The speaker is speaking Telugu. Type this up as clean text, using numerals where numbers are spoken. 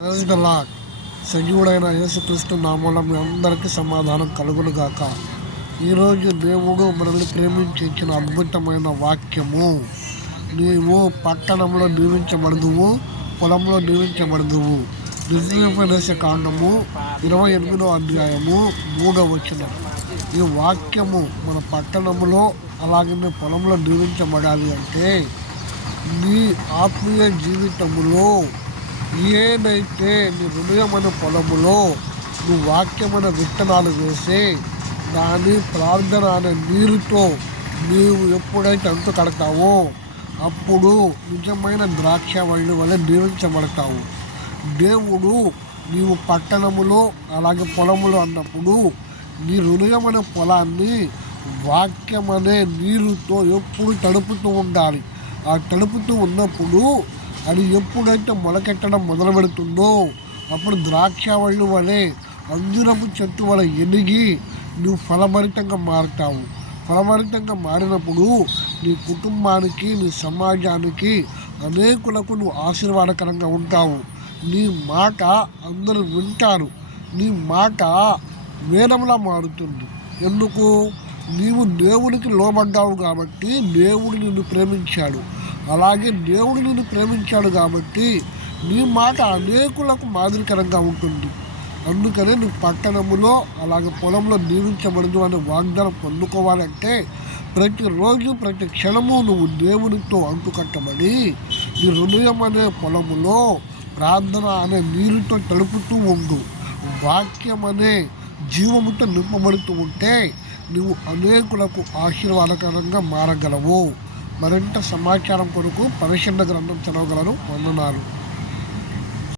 Praise the lord. సజీవుడైన యేసుక్రీస్తు నామములో మీ అందరికీ సమాధానం కలుగును గాక. ఈరోజు దేవుడు మనల్ని ప్రేమించిన అద్భుతమైన వాక్యము. నీవు పట్టణంలో దీవించబడదువు, పొలంలో దీవించబడదువు. ద్వితీయోపదేశ కాండము 28వ అధ్యాయము 3వ వచనం. ఈ వాక్యము మన పట్టణంలో అలాగే పొలంలో దీవించబడాలి అంటే నీ ఆత్మీయ జీవితములో ఏదైతే నీ హృదయమైన పొలములో నువ్వు వాక్యమైన విత్తనాలు వేసి దాని ప్రార్థన అనే నీరుతో నీవు ఎప్పుడైతే అంటు కడతావో అప్పుడు నిజమైన ద్రాక్ష వల్లి వల్ల దీవించబడతావు. దేవుడు నీవు పట్టణములో అలాగే పొలములో అన్నప్పుడు నీ హృదయమైన పొలాన్ని వాక్యమనే నీరుతో ఎప్పుడు తడుపుతూ ఉండాలి. ఆ తడుపుతూ ఉన్నప్పుడు అది ఎప్పుడైతే మొలకెట్టడం మొదలు పెడుతుందో అప్పుడు ద్రాక్షవల్లి వలె అంజురపు చెట్టు వలె ఎదిగి నువ్వు ఫలభరితంగా మారుతావు. ఫలభరితంగా మారినప్పుడు నీ కుటుంబానికి, నీ సమాజానికి, అనేకులకు నువ్వు ఆశీర్వాదకరంగా ఉంటావు. నీ మాట అందరూ వింటారు. నీ మాట వేదంలా మారుతుంది. ఎందుకు? నీవు దేవునికి లోబడ్డావు కాబట్టి దేవుడు నిన్ను ప్రేమించాడు. అలాగే దేవుడు నిన్ను ప్రేమించాడు కాబట్టి నీ మాట అనేకులకు మాదిరికరంగా ఉంటుంది. అందుకనే నువ్వు పట్టణములో అలాగే పొలంలో దీవించబడదు అనే వాగ్దానం పొందుకోవాలంటే ప్రతిరోజు ప్రతి క్షణము నువ్వు దేవునితో అంటుకట్టబడి నీ హృదయం అనే పొలములో ప్రార్థన అనే నీరుతో తడుపుతూ ఉండు. వాక్యం అనే జీవముతో నింపబడుతూ ఉంటే నువ్వు అనేకులకు ఆశీర్వాదకరంగా మారగలవు. మరింత సమాచారం కొరకు పరిశుద్ధ గ్రంథం చదవగలరు. వందనాలు.